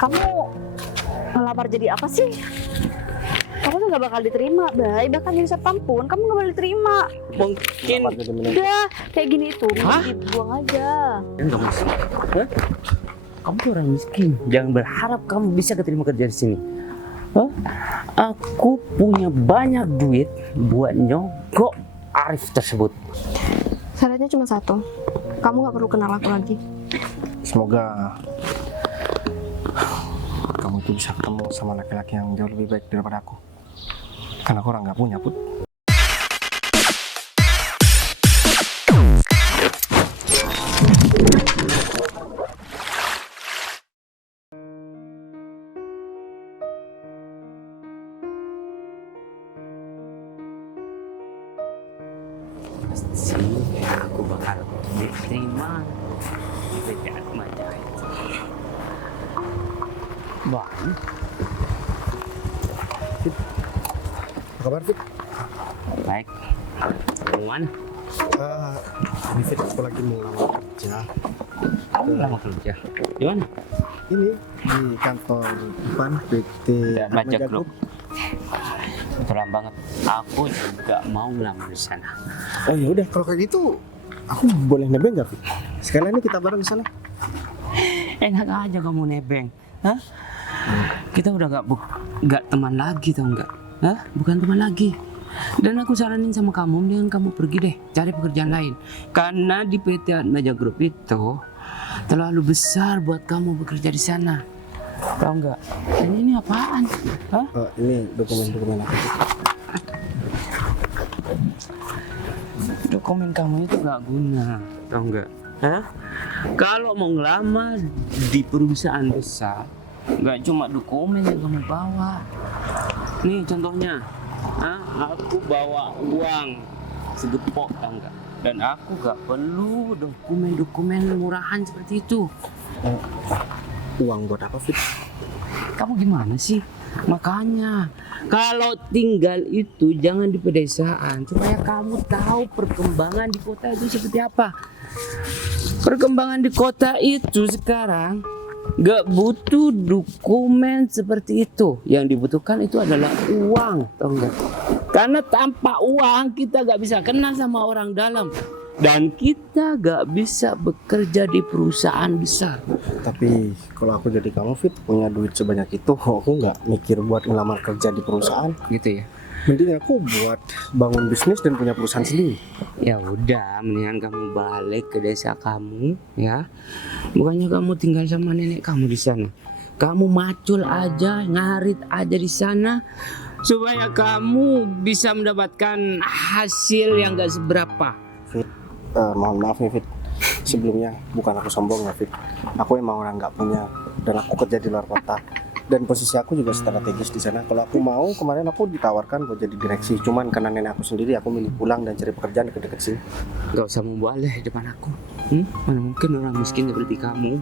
Kamu ngelamar jadi apa sih? Kamu tuh gak bakal diterima, Bay. Bahkan jadi satpam pun kamu gak bakal diterima. Mungkin Udah, kayak gini itu dibuang aja. enggak masuk. Hah? Kamu tuh orang miskin. Jangan berharap kamu bisa keterima kerja di sini. Hah? Aku punya banyak duit buat nyogok Arif tersebut. Syaratnya cuma satu. Kamu gak perlu kenal aku lagi. Semoga kamu tuh bisa ketemu sama laki-laki yang jauh lebih baik daripada aku. Karena aku orang nggak punya, Put. Pasti aku bakal diterima di pekerjaan Majahit. Bang, Apa kabar, Fit? baik. Kemana? Ini Fit, aku lagi mau ngelamar kerja. Kamu lama kerja? Di mana? Ini di kantor depan PT Baca Group. Kebetulan banget. Aku juga mau ngelamar di sana. Oh ya udah, kalau kayak gitu aku boleh nebeng nggak, Fit? Sekalian ini kita bareng di sana. Enak aja kamu nebeng. Hah? Kita udah gak teman lagi, tau nggak? Hah? Bukan teman lagi. Dan aku saranin sama kamu, mendingan kamu pergi deh cari pekerjaan lain. Karena di PT Atmaja Group itu terlalu besar buat kamu bekerja di sana. Tahu nggak? Dan ini apaan? Hah? Ini dokumen-dokumen aku. Dokumen kamu itu gak guna, tahu nggak? Hah? Kalau mau ngelamar di perusahaan besar, nggak cuma dokumen yang kamu bawa. Nih contohnya, aku bawa uang segepok, tahu nggak? Dan aku gak perlu dokumen-dokumen murahan seperti itu. Uang buat apa, Fit? Kamu gimana sih? Makanya kalau tinggal itu jangan di pedesaan supaya kamu tahu perkembangan di kota itu seperti apa. Perkembangan di kota itu sekarang gak butuh dokumen seperti itu. Yang dibutuhkan itu adalah uang, tahu nggak? Karena tanpa uang kita gak bisa kenal sama orang dalam. Dan kita gak bisa bekerja di perusahaan besar. Tapi kalau aku jadi kamu, Fit, punya duit sebanyak itu, aku nggak mikir buat ngelamar kerja di perusahaan. Gitu ya. Mending aku buat bangun bisnis dan punya perusahaan sendiri. Ya udah, mendingan kamu balik ke desa kamu, ya. Bukannya kamu tinggal sama nenek kamu di sana. Kamu macul aja, ngarit aja di sana supaya kamu bisa mendapatkan hasil yang gak seberapa. Fit, mohon maaf nih, Fit. Sebelumnya bukan aku sombong ya, Fit. Aku emang orang nggak punya dan aku kerja di luar kota. Dan posisi aku juga strategis di sana. Kalau aku mau, kemarin aku ditawarkan buat jadi direksi. Cuman karena nenek aku sendiri, aku milih pulang dan cari pekerjaan dekat-dekat sini. Gak usah membaleh depan aku. Mana mungkin orang miskin seperti kamu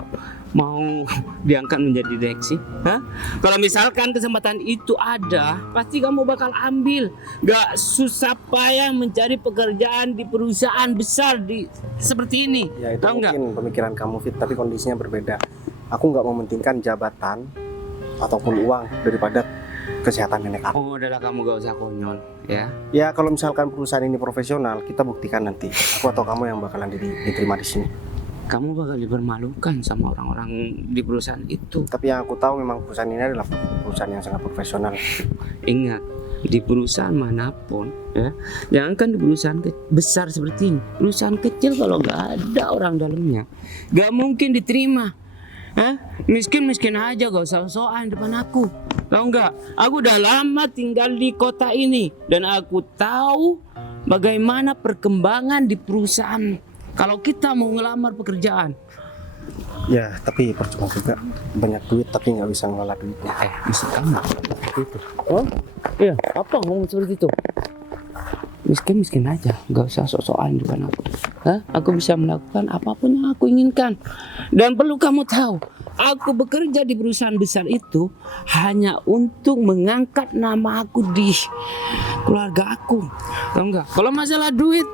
mau diangkat menjadi direksi? Hah? Kalau misalkan kesempatan itu ada, pasti kamu bakal ambil. Gak susah payah mencari pekerjaan di perusahaan besar seperti ini. Ya itu Tahu nggak? mungkin pemikiran kamu, Fit, tapi kondisinya berbeda. Aku nggak mementingkan jabatan ataupun uang daripada kesehatan nenek aku. Oh, udahlah kamu gak usah konyol, ya. Ya kalau misalkan perusahaan ini profesional, kita buktikan nanti. Aku atau kamu yang bakalan diterima di sini. Kamu bakal dipermalukan sama orang-orang di perusahaan itu. Tapi yang aku tahu memang perusahaan ini adalah perusahaan yang sangat profesional. Ingat, di perusahaan manapun, ya, jangankan di perusahaan besar seperti ini. Perusahaan kecil kalau nggak ada orang dalamnya, nggak mungkin diterima. Hah? Miskin-miskin aja, gak usah soal depan aku. Tahu nggak? Aku udah lama tinggal di kota ini dan aku tahu bagaimana perkembangan di perusahaan. Kalau kita mau ngelamar pekerjaan, Ya tapi percuma juga, banyak duit tapi nggak bisa ngelola duitnya. miskin kamu itu. Oh, iya. Apa ngomong seperti itu? Miskin aja, nggak usah sok-sokan di depan aku. Hah? Aku bisa melakukan apapun yang aku inginkan. Dan perlu kamu tahu, aku bekerja di perusahaan besar itu hanya untuk mengangkat nama aku di keluarga aku. Tahu nggak? Kalau masalah duit,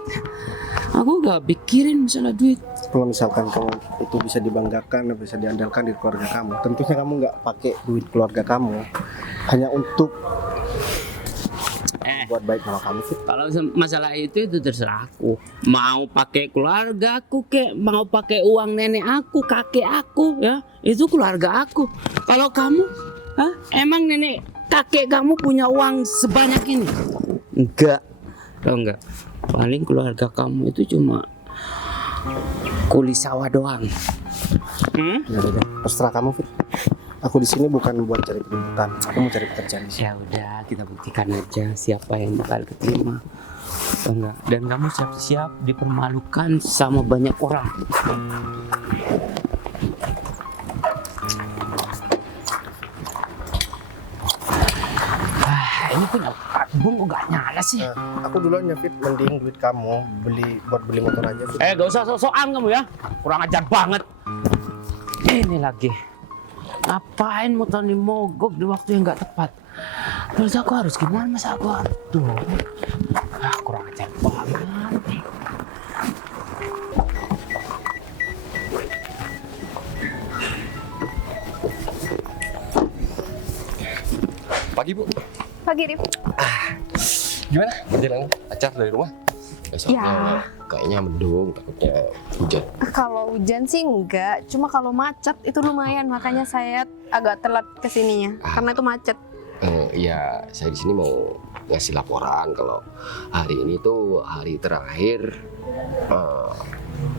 Aku gak pikirin masalah duit. Kalau misalkan kamu itu bisa dibanggakan, bisa diandalkan di keluarga kamu, tentunya kamu nggak pakai duit keluarga kamu hanya untuk buat baik nama kamu Fit. Kalau masalah itu terserah aku. Mau pakai keluarga aku kek, mau pakai uang nenek aku, kakek aku, ya itu keluarga aku. Kalau kamu, emang nenek kakek kamu punya uang sebanyak ini? Enggak, enggak. Paling keluarga kamu itu cuma kuli sawah doang. Ya udah, terserah kamu Fit. Aku di sini bukan buat cari kedudukan, aku mau cari pekerjaan di sini. Ya udah, kita buktikan aja siapa yang bakal keterima. Enggak. Dan kamu siap-siap dipermalukan sama banyak orang. Ini punya bun gak nyala sih. Aku duluan ya Fit, mending duit kamu buat beli motor aja Fit. Gak usah sok-sokan kamu ya. Kurang ajar banget. Ini lagi. Ngapain motor ini mogok di waktu yang gak tepat? Terus aku harus gimana masa aku aduh. Kurang ajar banget. Pagi Bu, Pagi, Rif. gimana perjalanan pacar dari rumah? Besoknya Ya. kayaknya mendung, takutnya hujan. Kalau hujan sih enggak, cuma kalau macet itu lumayan, makanya saya agak telat kesininya karena itu macet. Ya, saya di sini mau ngasih laporan kalau hari ini tuh hari terakhir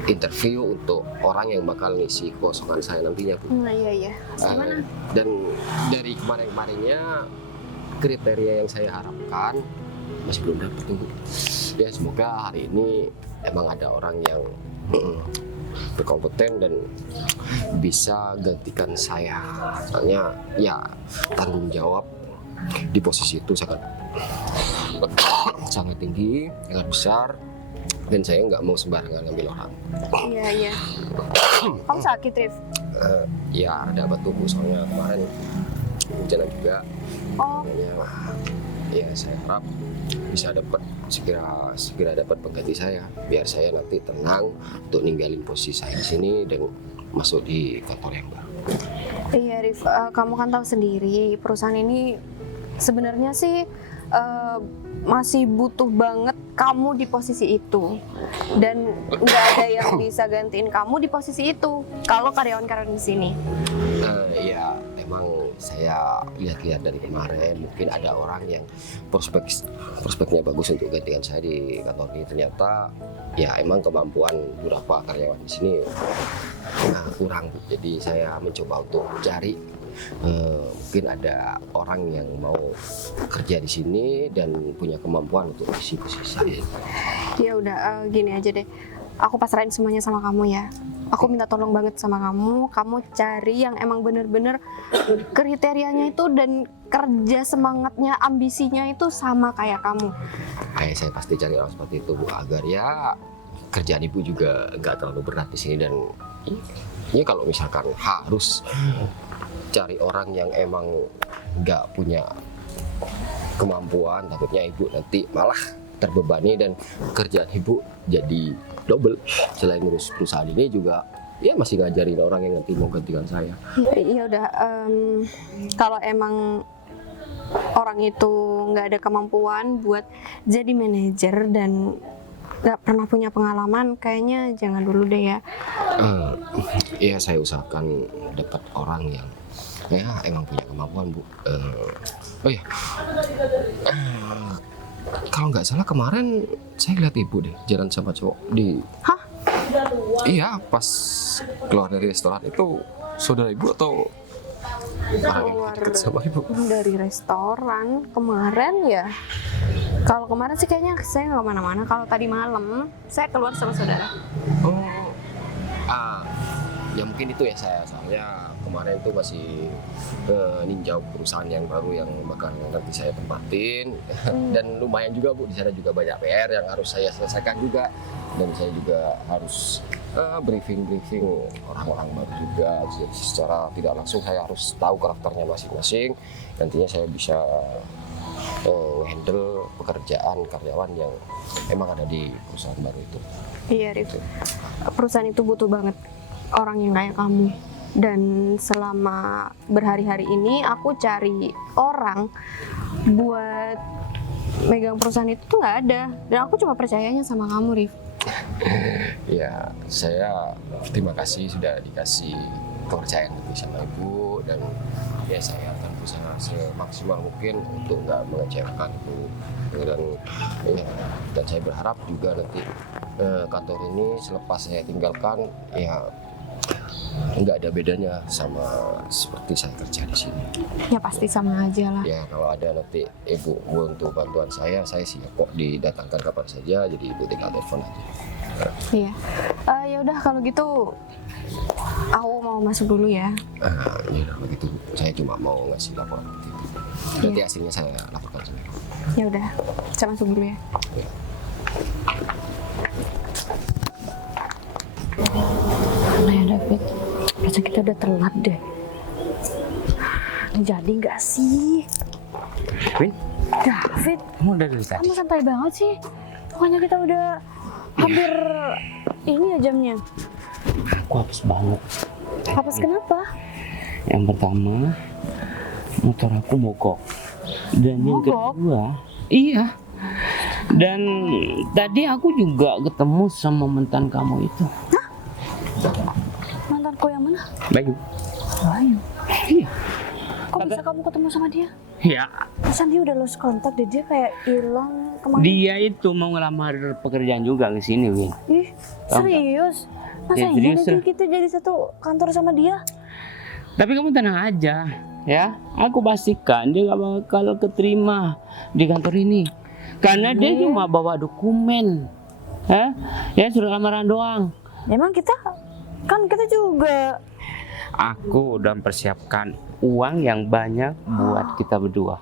interview untuk orang yang bakal ngisi kosongan saya nantinya Bu. Iya. Gimana? Dan dari kemarin-kemarinnya kriteria yang saya harapkan masih belum dapat tuh Bu. Ya semoga hari ini emang ada orang yang berkompeten dan bisa gantikan saya. Soalnya ya tanggung jawab di posisi itu sangat tinggi, sangat besar, dan saya nggak mau sembarangan ngambil orang. Iya. Kamu sakit, Rif? Ya ada batu Bu, soalnya kemarin hujan juga. Oh, Ya saya harap bisa dapat segera dapat pengganti saya, biar saya nanti tenang untuk ninggalin posisi saya di sini dan masuk di kantor yang baru. iya, Rif. Kamu kan tahu sendiri perusahaan ini sebenarnya sih masih butuh banget kamu di posisi itu, dan nggak ada yang bisa gantiin kamu di posisi itu kalau karyawan-karyawan di sini. Ya emang saya lihat-lihat dari kemarin mungkin ada orang yang prospeknya bagus untuk gantikan saya di kantor ini. Ternyata ya emang kemampuan beberapa karyawan di sini kurang. Jadi saya mencoba untuk cari mungkin ada orang yang mau kerja di sini dan punya kemampuan untuk isi posisi saya. Ya udah, gini aja deh. Aku pasrahin semuanya sama kamu ya. Aku minta tolong banget sama kamu. Kamu cari yang emang bener-bener kriterianya itu dan kerja semangatnya, ambisinya itu sama kayak kamu. Saya pasti cari orang seperti itu Bu, agar ya kerjaan Ibu juga nggak terlalu berat di sini. Dan ya kalau misalkan harus cari orang yang emang nggak punya kemampuan, takutnya Ibu nanti malah terbebani dan kerjaan Ibu jadi double. Selain ngurus perusahaan ini juga ya masih ngajarin orang yang nanti mau gantikan saya. Ya udah, kalau emang orang itu nggak ada kemampuan buat jadi manajer dan nggak pernah punya pengalaman, kayaknya jangan dulu deh ya. Iya, saya usahakan dapat orang yang ya emang punya kemampuan Bu. Oh ya, kalau nggak salah kemarin saya lihat Ibu deh jalan sama cowok di. Hah? Iya, pas keluar dari restoran itu saudara Ibu atau orang yang Keluar dekat sama Ibu? dari restoran kemarin ya. Kalau kemarin sih kayaknya saya nggak kemana-mana. Kalau tadi malam saya keluar sama saudara. Oh, ya mungkin itu ya saya. Soalnya kemarin itu masih ninjau perusahaan yang baru yang bakal nanti saya tempatin. Dan lumayan juga Bu, di sana juga banyak PR yang harus saya selesaikan juga. Dan saya juga harus briefing orang-orang baru juga. Jadi secara tidak langsung saya harus tahu karakternya masing-masing. Nantinya saya bisa handle pekerjaan karyawan yang emang ada di perusahaan baru itu. Iya Rif, perusahaan itu butuh banget orang yang kayak kamu. Dan selama berhari-hari ini aku cari orang buat megang perusahaan itu tuh nggak ada. Dan aku cuma percayanya sama kamu Rif. Ya, saya terima kasih sudah dikasih kepercayaan lebih sama ibu, dan ya saya akan berusaha semaksimal mungkin untuk nggak mengecewakan ibu, dan saya berharap juga nanti kantor ini selepas saya tinggalkan ya nggak ada bedanya sama seperti saya kerja di sini. Ya pasti sama aja lah. Ya kalau ada nanti ibu butuh bantuan saya siap kok didatangkan kapan saja, jadi ibu tinggal telepon aja. Iya. Ya udah kalau gitu aku mau masuk dulu ya. Ya udah begitu, saya cuma mau ngasih laporan nanti. Nanti hasilnya saya laporkan sendiri. Ya udah, saya masuk dulu ya. Mana ya David? Rasa kita udah telat deh. Ini jadi nggak sih? Win, David, kamu udah dari tadi? kamu santai banget sih. Pokoknya kita udah hampir ini ya jamnya. Aku hapus banget. Hapus kenapa? Yang pertama, motor aku mogok. Dan yang Mogok? kedua, iya. Dan tadi aku juga ketemu sama mantan kamu itu. Mantanku yang mana? Bayu. Bayu. Iya. Kok bisa kamu ketemu sama dia? Ya, Perasaan dia udah lost kontak deh, dia kayak hilang kemana? dia itu mau ngelamar pekerjaan juga ke sini, Win. Ih, Tahu nggak? serius? Masa Ya, iya serius deh lah. kita jadi satu kantor sama dia? Tapi kamu tenang aja, ya. Aku pastikan dia gak bakal keterima di kantor ini. Karena dia cuma bawa dokumen. Ya surat lamaran doang. Emang kita juga. Aku udah mempersiapkan uang yang banyak buat kita berdua.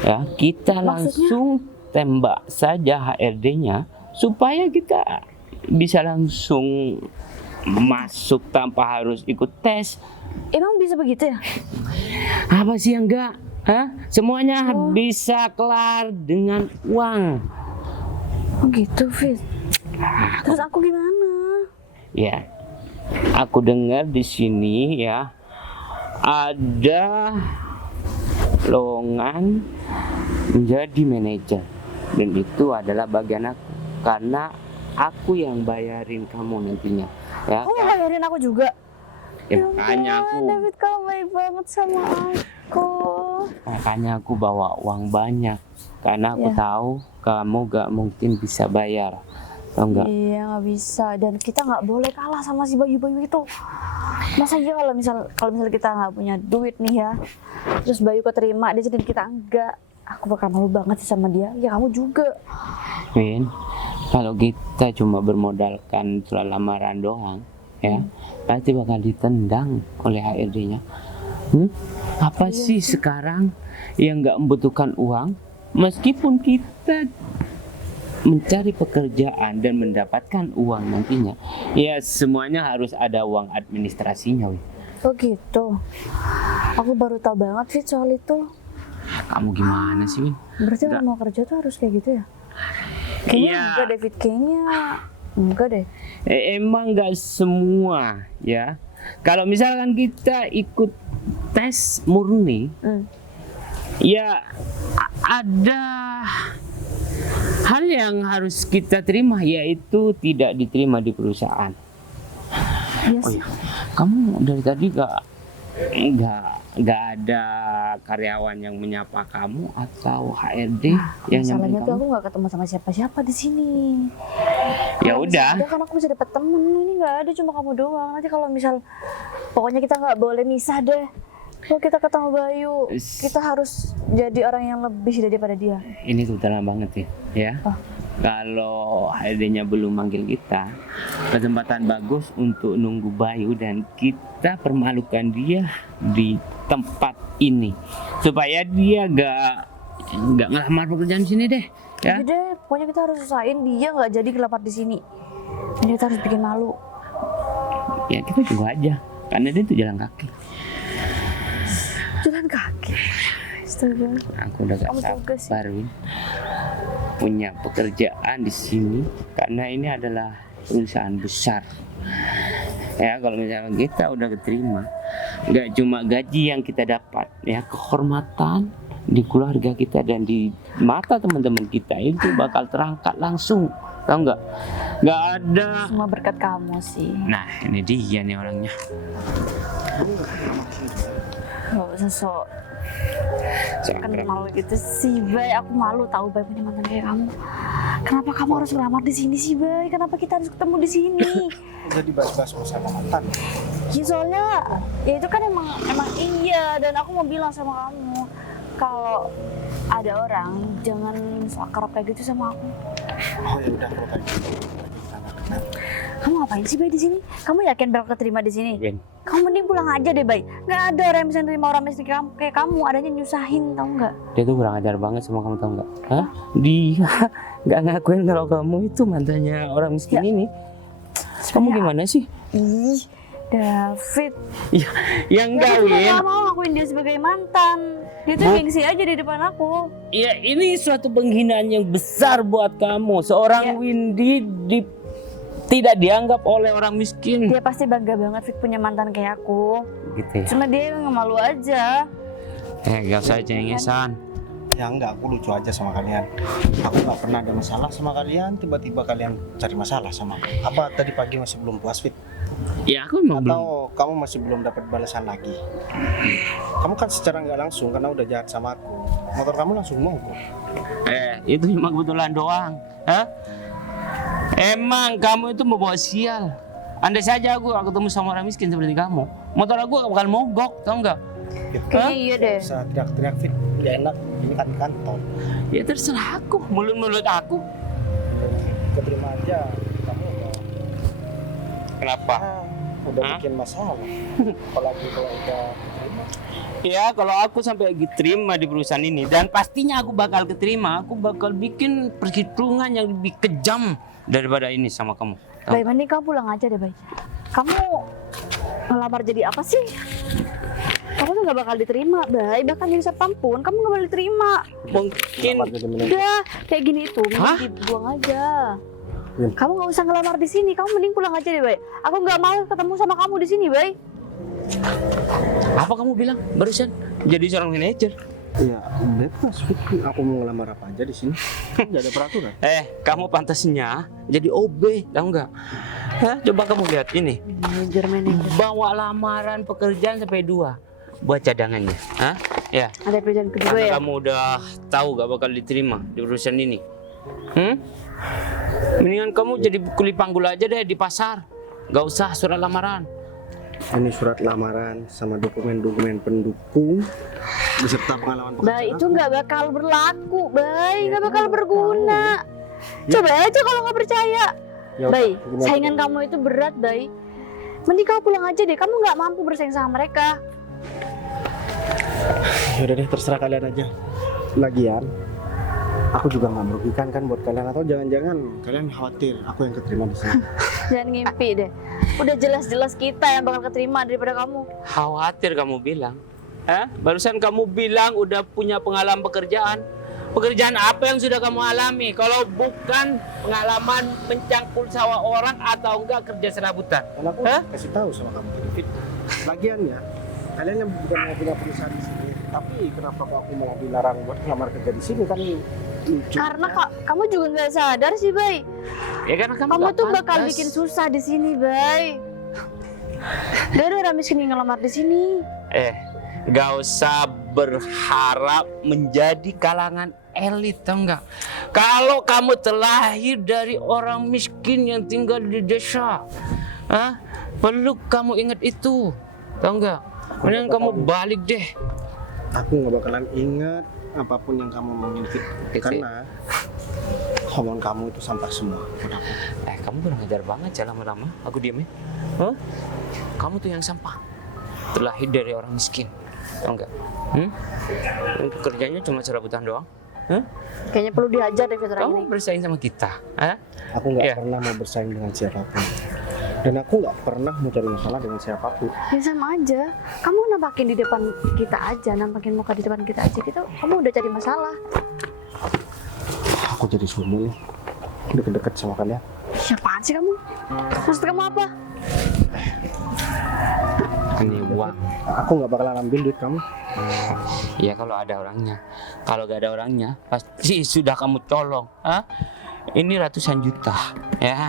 Ya, kita Maksudnya? langsung tembak saja HRD-nya supaya kita bisa langsung masuk tanpa harus ikut tes. Emang bisa begitu ya? Apa sih yang enggak? Semuanya bisa kelar dengan uang. Oh gitu, Fit. Terus aku gimana? Ya, aku dengar di sini ya ada lowongan menjadi manajer, dan itu adalah bagian aku karena aku yang bayarin kamu nantinya. Ya, Kamu bayarin aku juga? ya makanya aku David, kamu baik banget sama aku. makanya aku bawa uang banyak karena aku Ya. tahu kamu gak mungkin bisa bayar. Tahu nggak? Iya, nggak bisa. Dan kita nggak boleh kalah sama si Bayu-Bayu itu. Masa iya kalau misal kita nggak punya duit nih ya, terus Bayu keterima dia, jadi kita enggak. Aku bakal malu banget sih sama dia. Ya kamu juga. Win, kalau kita cuma bermodalkan surat lamaran doang, ya pasti bakal ditendang oleh HRD-nya. Apa sih sekarang yang nggak membutuhkan uang? Meskipun kita mencari pekerjaan dan mendapatkan uang nantinya, ya semuanya harus ada uang administrasinya, Win. Oh gitu. Aku baru tahu banget Fit soal itu. Kamu gimana sih, Win? Berarti Nggak. kalau mau kerja tuh harus kayak gitu ya? Kayaknya Iya. enggak, David. Kayaknya enggak deh. Emang nggak semua ya. Kalau misalkan kita ikut tes murni, ya ada hal yang harus kita terima, yaitu tidak diterima di perusahaan. Yes. Oh iya, kamu dari tadi nggak ada karyawan yang menyapa kamu atau HRD yang nyamperin Masalahnya tuh kamu? aku nggak ketemu sama siapa-siapa di sini. Ya Kalau udah. misalnya ada kan aku bisa dapet temen. Ini nggak ada, cuma kamu doang. Nanti kalau misal, pokoknya kita nggak boleh misah deh. Kalau kita ketemu Bayu, kita harus jadi orang yang lebih daripada dia. Ini kebetulan banget ya. Apa? Kalau HRD-nya belum manggil kita, kesempatan bagus untuk nunggu Bayu dan kita permalukan dia di tempat ini supaya dia nggak ngelamar pekerjaan di sini deh, ya. Jadi deh, pokoknya kita harus usahain dia nggak jadi ngelamar di sini. Ini kita harus bikin malu. Ya kita tunggu aja, karena dia itu jalan kaki. Jalan kaki. Astaga. Aku udah gak Kamu juga sih. sabar, Win. Punya pekerjaan di sini karena ini adalah perusahaan besar. Ya, kalau misalnya kita udah keterima, nggak cuma gaji yang kita dapat, ya kehormatan di keluarga kita dan di mata teman-teman kita itu bakal terangkat langsung, tahu nggak? Nggak ada. Semua berkat kamu sih. Nah, ini dia nih orangnya. Gak usah sok Sekarang kenal gitu sih, Bay. Aku malu tahu Bay punya mantan kayak kamu. Kenapa kamu harus ngelamar di sini sih, Bay? Kenapa kita harus ketemu di sini? Udah dibahas-bahas masalah mantan. Ya soalnya ya itu kan emang iya, dan aku mau bilang sama kamu kalau ada orang jangan sok akrab kayak gitu sama aku. Oh ya udah kalau kayak gitu. Kita nggak kenal. Kamu ngapain sih, Bay, di sini? Kamu yakin bakal keterima di sini? Win, Kamu mending pulang aja deh, Bay. Nggak ada orang yang bisa nerima orang miskin kayak kamu. Adanya nyusahin, tau nggak? dia tuh kurang ajar banget sama kamu, tahu nggak? Hah? Dia nggak ngakuin kalau kamu itu mantannya orang miskin ini. Kamu gimana sih? Ih, David. Ya enggak, Aku juga Win. nggak mau ngakuin dia sebagai mantan. Dia tuh Bu- gengsi aja di depan aku. Ya, ini suatu penghinaan yang besar buat kamu. Seorang Ya. Windy tidak dianggap oleh orang miskin. Dia pasti bangga banget Fit punya mantan kayak aku. Gitu ya. Cuma dia yang malu aja. Gak usah cengesan. Ya enggak, aku lucu aja sama kalian. Aku nggak pernah ada masalah sama kalian, tiba-tiba kalian cari masalah sama aku. Apa tadi pagi masih belum puas, Fit? Ya aku emang belum. Atau kamu masih belum dapat balasan lagi? Kamu kan secara nggak langsung karena udah jahat sama aku. Motor kamu langsung mogok. Itu cuma kebetulan doang. Hah? Emang kamu itu membawa sial. Andai saja aku ketemu sama orang miskin seperti kamu, motor aku bakal mogok, tau nggak? Kayaknya iya deh. Bisa teriak-teriak, Fit. Nggak enak. Ini kan di kantor. Ya terserah aku, mulut-mulut aku. Keterima aja. Kamu Kenapa? udah Hah? bikin masalah. Apalagi kalau udah keterima. Ya kalau aku sampai diterima di perusahaan ini, dan pastinya aku bakal keterima, aku bakal bikin perhitungan yang lebih kejam daripada ini sama kamu. Tahu? Bay, mending kamu pulang aja deh, Bay. Kamu ngelamar jadi apa sih? Kamu tuh gak bakal diterima, Bay. Bahkan jadi satpam pun kamu gak bakal diterima. Mungkin Ngelamar jadi manajer. Udah, kayak gini itu Hah? mending dibuang aja. Win. Kamu gak usah ngelamar di sini. Kamu mending pulang aja deh, Bay. Aku gak mau ketemu sama kamu di sini, Bay. apa kamu bilang barusan? Jadi seorang manajer. Iya, bebas, Fit. Aku mau ngelamar apa aja di sini. Nggak ada peraturan. Kamu pantasnya jadi OB, tahu nggak? Hah? Coba kamu lihat ini. Manajer. Bawa lamaran pekerjaan sampai 2 buat cadangannya. Hah? Ya. Ada pekerjaan kedua Karena ya? kamu udah tahu gak bakal diterima di perusahaan ini. Mendingan kamu jadi kuli panggul aja deh di pasar. Gak usah surat lamaran. Ini surat lamaran sama dokumen-dokumen pendukung beserta pengalaman pekerjaan. Bay, itu nggak bakal berlaku, Bay. Ya, Nggak itu bakal nggak berguna. Coba aja kalau nggak percaya. Ya udah, Bay, gini saingan aja. kamu itu berat, Bay. Mending kamu pulang aja deh. Kamu nggak mampu bersaing sama mereka. Ya udah deh, terserah kalian aja. Lagian, aku juga nggak merugikan kan buat kalian, atau jangan-jangan kalian khawatir aku yang keterima di sini. Jangan ngimpi deh. Udah jelas-jelas kita yang bakal keterima daripada kamu. Khawatir kamu bilang. Barusan kamu bilang udah punya pengalaman pekerjaan. Pekerjaan apa yang sudah kamu alami? Kalau bukan pengalaman mencangkul sawah orang atau enggak kerja serabutan. Dan aku kasih tahu sama kamu tadi, Fit. Lagian ya, kalian yang bukan mau punya perusahaan di sini, tapi kenapa kok aku malah dilarang buat ngelamar kerja di sini kan lucu. Karena kamu juga nggak sadar sih, Bay. Ya karena kamu Kamu nggak tuh bakal pantas. bikin susah di sini, Bay. Gak ada orang miskin yang ngelamar di sini. Gak usah berharap menjadi kalangan elit, tau nggak? Kalau kamu terlahir dari orang miskin yang tinggal di desa, perlu kamu ingat itu, tau nggak? Mending kamu balik deh. Aku nggak bakalan ingat apapun yang kamu omongin, Fit. Karena omongan kamu itu sampah semua buat aku. Kamu kurang ajar banget ya lama-lama. Aku diemin. Kamu tuh yang sampah. Terlahir dari orang miskin, tau nggak? Kerjanya cuma serabutan doang. Kayaknya perlu diajar deh fitur ini. Kamu bersaing sama kita, Aku nggak Iya. pernah mau bersaing dengan siapapun. Dan aku nggak pernah mau cari masalah dengan siapapun. Ya sama aja. Kamu nampakin di depan kita aja, nampakin muka di depan kita aja gitu. Kamu udah cari masalah. Aku jadi sumu nih, deket-deket sama kalian. Siapaan sih kamu? Maksud kamu apa? Ini uang. Aku nggak bakalan ambil duit kamu. Ya kalau ada orangnya. Kalau gak ada orangnya, pasti sudah kamu colong. Hah? Ini ratusan juta. Ya,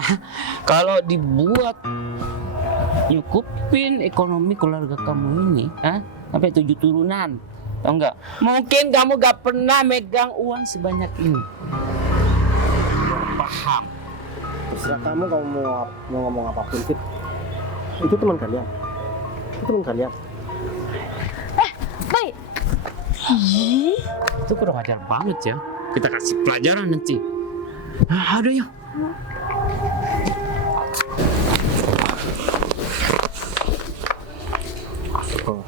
kalau dibuat nyukupin ekonomi keluarga kamu ini, sampai 7 turunan, tau nggak? Mungkin kamu gak pernah megang uang sebanyak ini. Paham? Terserah kamu mau ngomong apapun, Fit. Itu teman kalian. Itu teman kalian. Baik. Itu kurang ajar banget ya. Kita kasih pelajaran nanti. Aduh yuk. Oh,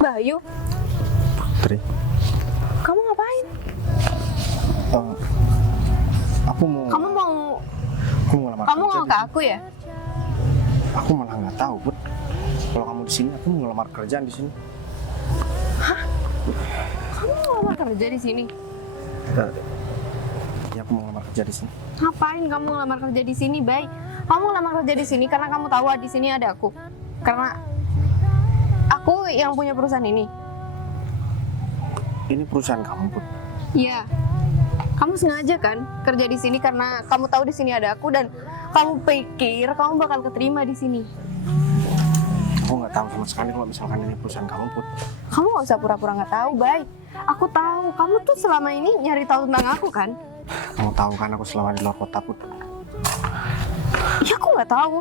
Bayu, Putri. kamu ngapain? Aku mau ngelamar Kamu kerja mau di ke sini. aku ya? Aku malah nggak tahu, Put. Kalau kamu di sini, aku mau ngelamar kerjaan di sini. Kamu mau ngelamar kerja di sini? Ya, aku mau ngelamar kerja di sini. Ngapain kamu ngelamar kerja di sini, Bay? Kamu ngelamar kerja di sini karena kamu tahu di sini ada aku. Karena aku yang punya perusahaan ini. Ini perusahaan kamu, Put. Iya. Kamu sengaja kan kerja di sini karena kamu tahu di sini ada aku dan kamu pikir kamu bakal keterima di sini. Aku nggak tahu sama sekali kalau misalkan ini perusahaan kamu, Put. Kamu nggak usah pura-pura nggak tahu, Bay. Aku tahu kamu tuh selama ini nyari tahu tentang aku kan? Kamu tahu kan aku selama di luar kota, Put. Ya aku nggak tahu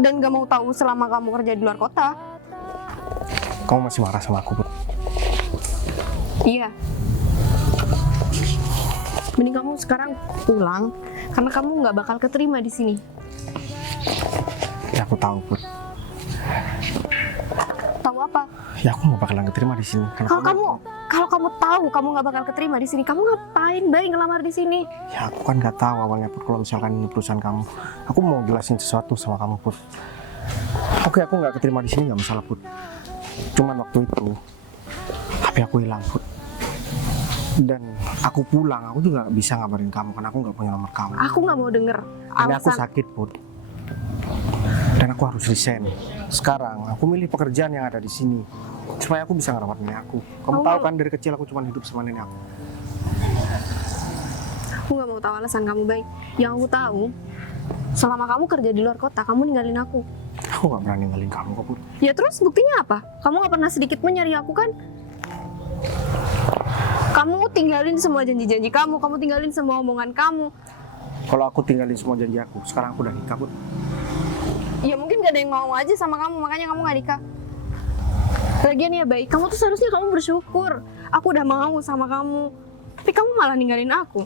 dan nggak mau tahu selama kamu kerja di luar kota. Kamu masih marah sama aku, Put. Iya. Mending kamu sekarang pulang karena kamu nggak bakal keterima di sini. Ya aku tahu, Put. Tahu apa? Ya aku nggak bakalan keterima di sini. Kalau kamu tahu kamu nggak bakal keterima di sini, kamu ngapain Bay ngelamar di sini? Ya aku kan nggak tahu awalnya, Put. Kalau misalkan ini perusahaan kamu, aku mau jelasin sesuatu sama kamu, Put. Oke, aku nggak keterima di sini nggak masalah, Put. Cuman waktu itu HP aku hilang, Put. Dan aku pulang, aku juga nggak bisa ngabarin kamu karena aku nggak punya nomor kamu. Aku nggak mau denger Dan aku alasan. sakit, Put. Dan aku harus resign. Sekarang aku milih pekerjaan yang ada di sini supaya aku bisa ngerawat nenek aku. Kamu tahu kan dari kecil aku cuma hidup sama nenek aku. Aku nggak mau tahu alasan kamu Bay. Yang aku tahu, selama kamu kerja di luar kota, kamu ninggalin aku. Aku nggak pernah ninggalin kamu kok, Put. Ya terus buktinya apa? Kamu nggak pernah sedikit pun nyari aku kan? Kamu tinggalin semua janji-janji kamu tinggalin semua omongan kamu. Kalau aku tinggalin semua janji aku, sekarang aku udah nikah, Put. Ya mungkin gak ada yang mau aja sama kamu, makanya kamu gak nikah. Lagian ya baik, kamu tuh seharusnya kamu bersyukur. Aku udah mau sama kamu, tapi kamu malah ninggalin aku.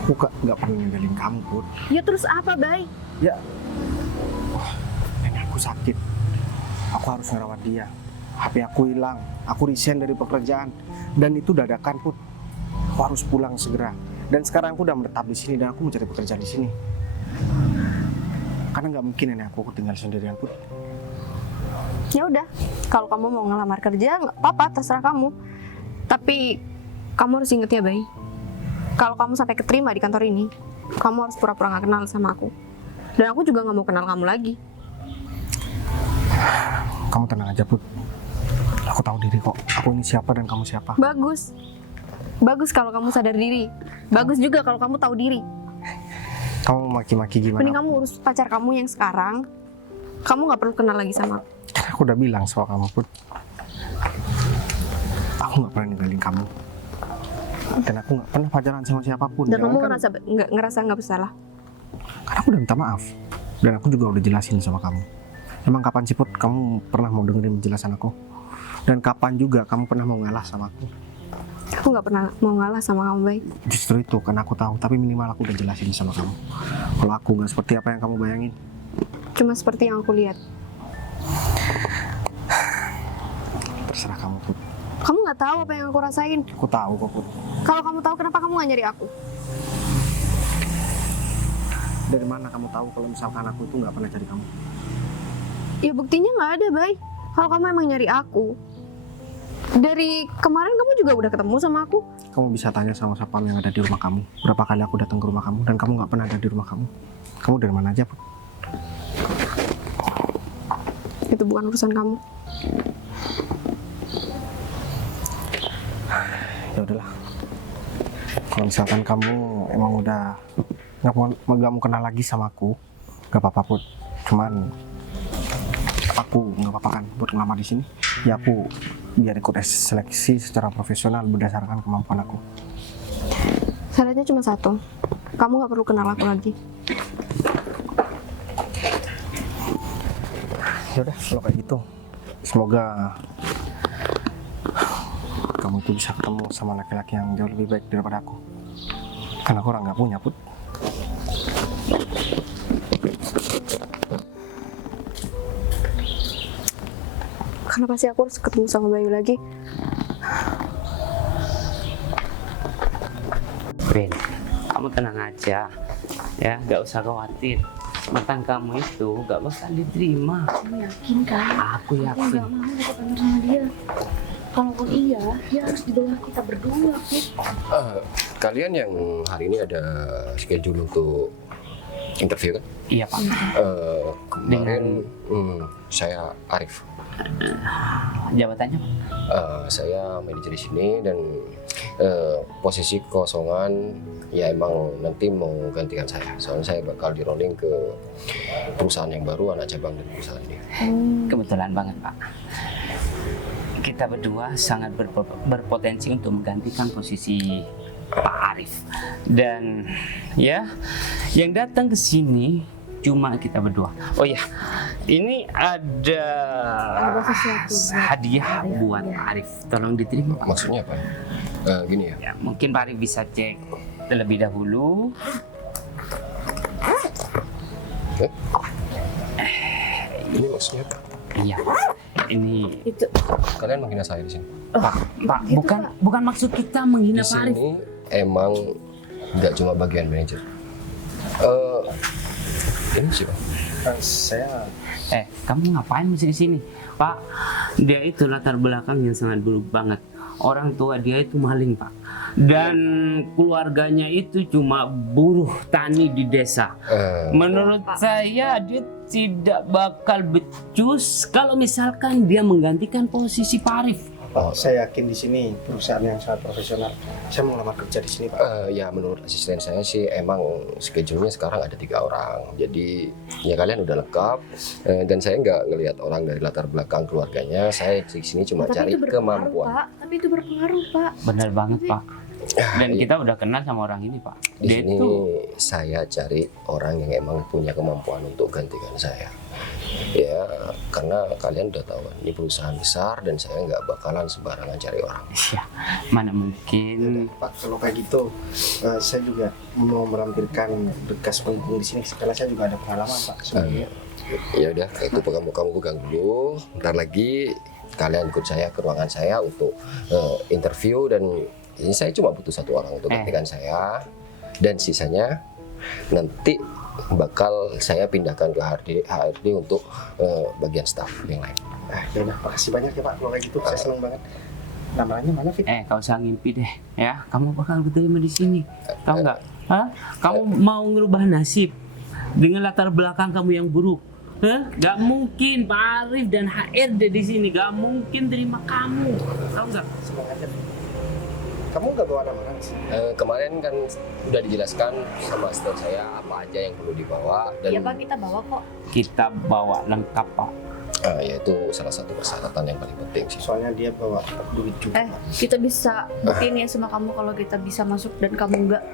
Aku nggak pernah ninggalin kamu, Put. Ya terus apa, Bay? Ya, nenek aku sakit. Aku harus ngerawat dia. HP aku hilang. Aku resign dari pekerjaan. Dan itu dadakan, Put. Aku harus pulang segera. Dan sekarang aku udah menetap di sini dan aku mencari pekerjaan di sini. Karena nggak mungkin nenek aku tinggal sendirian, Put. Ya udah, kalau kamu mau ngelamar kerja nggak apa-apa, terserah kamu. Tapi kamu harus inget ya, Bay. Kalau kamu sampai keterima di kantor ini, kamu harus pura-pura nggak kenal sama aku. Dan aku juga nggak mau kenal kamu lagi. Kamu tenang aja, Put. Aku tahu diri kok. Aku ini siapa dan kamu siapa. Bagus. Bagus kalau kamu sadar diri. Bagus juga kalau kamu tahu diri. Kamu maki-maki gimana? Mending kamu urus pacar kamu yang sekarang. Kamu nggak perlu kenal lagi sama aku. Kan aku udah bilang sama kamu, Put. Aku nggak pernah ninggalin kamu. Dan aku nggak pernah pacaran sama siapapun. Dan kamu Jangankan- ngerasa nggak bersalah. Karena aku udah minta maaf. Dan aku juga udah jelasin sama kamu. Emang kapan sih, Put, kamu pernah mau dengerin penjelasan aku? Dan kapan juga kamu pernah mau ngalah sama aku? Aku nggak pernah mau ngalah sama kamu, Bay. Justru itu, karena aku tahu. Tapi minimal aku udah jelasin sama kamu. Kalau aku nggak seperti apa yang kamu bayangin. Cuma seperti yang aku lihat. Terserah kamu, Put. Kamu nggak tahu apa yang aku rasain. Aku tahu kok, Put. Kalau kamu tahu, kenapa kamu nggak nyari aku? Dari mana kamu tahu kalau misalkan aku itu nggak pernah cari kamu? Ya buktinya nggak ada, Bay. Kalau kamu emang nyari aku. Dari kemarin kamu juga udah ketemu sama aku. Kamu bisa tanya sama siapa yang ada di rumah kamu. Berapa kali aku datang ke rumah kamu dan kamu nggak pernah ada di rumah kamu. Kamu dari mana aja, Put? Itu bukan urusan kamu. Ya udahlah. Kalau misalkan kamu emang udah nggak mau kenal lagi sama aku, nggak apa-apa, Put. Cuman aku nggak apa-apa kan buat ngelamar di sini. Ya aku biar ikut seleksi secara profesional berdasarkan kemampuan aku. Syaratnya cuma satu. Kamu nggak perlu kenal aku lagi. Ya udah, kalau kayak gitu, semoga kamu itu bisa ketemu sama laki-laki yang jauh lebih baik daripada aku. Karena aku orang nggak punya, Put. Kenapa sih aku harus ketemu sama Bayu lagi? Ben, kamu tenang aja, ya, nggak usah khawatir. Mantan kamu itu nggak bakal diterima. Kamu yakin kan? Aku Aku yakin. nggak mau ketemu sama dia. Kalaupun iya, dia harus di bawah kita berdua, Fit. Kalian yang hari ini ada schedule untuk interview kan? Iya Pak. Kemarin saya Arif. Jabatannya Pak? Saya manajer di sini dan posisi kosongan ya emang nanti mau gantikan saya. Soalnya saya bakal di rolling ke perusahaan yang baru, anak cabang dari perusahaan ini. Kebetulan banget Pak. Kita berdua sangat berpotensi untuk menggantikan posisi Pak Arif. Dan ya, yang datang ke sini cuma kita berdua. Oh ya, ini ada hadiah buat Pak Arif. Tolong diterima Pak. Maksudnya apa? Gini ya. Ya, mungkin Pak Arif bisa cek terlebih dahulu. Ini maksudnya apa? Iya, ini Itu Kalian menghina saya di sini. Pak, bukan maksud kita menghina Di Pak Arif. sini emang nggak cuma bagian manajer. Ini siapa? Saya Kamu ngapain masih di sini? Pak, dia itu latar belakang yang sangat buruk banget. Orang tua dia itu maling, Pak. Dan keluarganya itu cuma buruh tani di desa. Menurut saya dia tidak bakal becus kalau misalkan dia menggantikan posisi Pak Arif. saya yakin di sini perusahaan yang sangat profesional. Saya mau ngelamar kerja di sini, Pak. Ya menurut asisten saya sih emang schedule-nya sekarang ada 3 orang. Jadi ya kalian udah lengkap. Dan saya nggak ngelihat orang dari latar belakang keluarganya. Saya di sini cuma cari kemampuan. Pak. Tapi itu berpengaruh, Pak. Benar banget, Pak. Dan Iya. kita udah kenal sama orang ini, Pak. Di Dia sini itu saya cari orang yang emang punya kemampuan untuk gantikan saya. Ya, karena kalian udah tahu kan, ini perusahaan besar dan saya nggak bakalan sembarangan cari orang. ya, mana mungkin. Pak, kalau kayak gitu, saya juga mau melampirkan berkas pendukung di sini karena saya juga ada pengalaman, Pak. Sebenarnya. Ya udah, itu kamu pegang dulu. Ntar lagi kalian ikut saya ke ruangan saya untuk interview dan ini saya cuma butuh 1 orang untuk gantikan saya dan sisanya nanti bakal saya pindahkan ke HRD untuk bagian staff yang lain. Ya udah, makasih banyak ya Pak. Kalau kayak gitu, saya senang banget. Namanya mana, Fit? Kau usah ngimpi deh, ya. Kamu bakal diterima di sini. Tahu nggak? Hah? Kamu mau ngerubah nasib dengan latar belakang kamu yang buruk. Hah? Gak mungkin Pak Arif dan HRD di sini gak mungkin terima kamu. Tahu nggak? Semangatnya, Fit. Kamu nggak bawa nama sih? Kemarin kan udah dijelaskan sama asisten saya apa aja yang perlu dibawa dan Iya, Pak, kita bawa kok. Kita bawa lengkap, Pak. yaitu salah satu persyaratan yang paling penting sih. Soalnya dia bawa duit juga. Kita bisa buktiin ya sama kamu kalau kita bisa masuk dan kamu enggak.